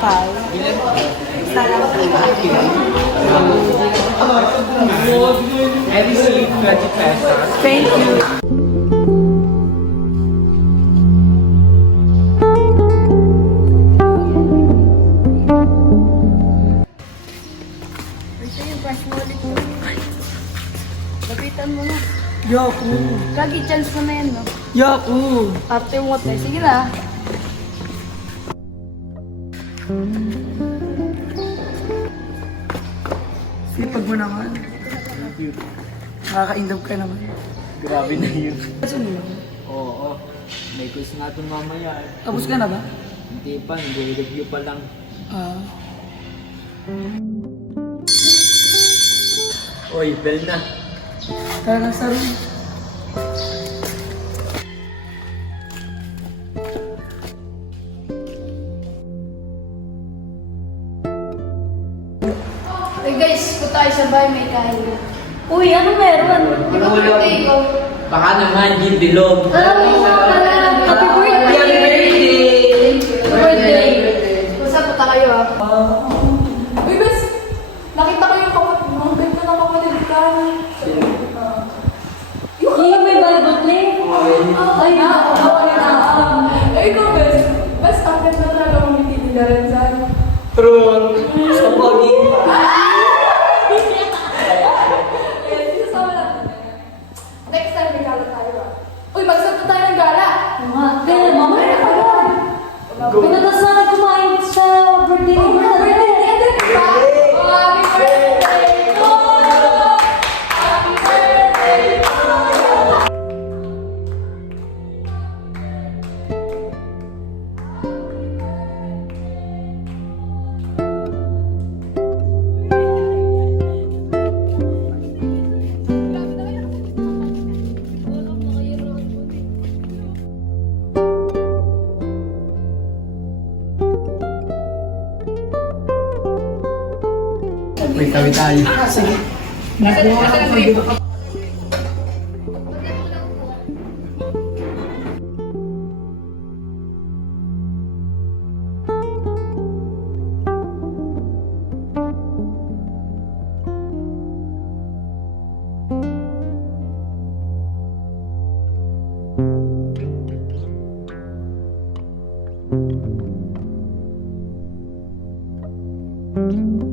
Five. I received 20 pesos. Thank you. Ito yung price mo ulit. Lapitan mo na. Yaku. Kagi chance mo na yan, no? Yaku. Arte mo tayo. Sige na. Sipag mo naman. Nakaka-indog ka naman. Grabe na yun. Kasi mo. Oo. May quiz nga ito mamaya. Tapos ka na ba? Hindi pa, nag-review pa lang. Ah. Oy, bell na. Tara na sa room. Hey guys, kung tayo sa bahay may kain. Uy, ano meron? Birthday ko. Baka naman, give below. Alam mo sa pala. Happy birthday! Happy birthday! Birthday! Kung saan punta kayo ah? Uy, bes! Nakita ko yung kapatid mo. Bait ko na kapatid ka. Yung may volleyball play? Ay, ako na. Eh, ikaw, bes. Bes, ang ganda talaga mong hindi nila rin saan. True. Sa pogi. Eh, sinasama natin. Next time, may gala tayo ah. Uy, magsalita tayo ng gala. Kaya, mamaya na pala. Pinatas natin kumain sa birthday ni Brad. Happy birthday to you! Happy birthday to you! May tawi tayo. Sige. Nakuha ako. Thank you.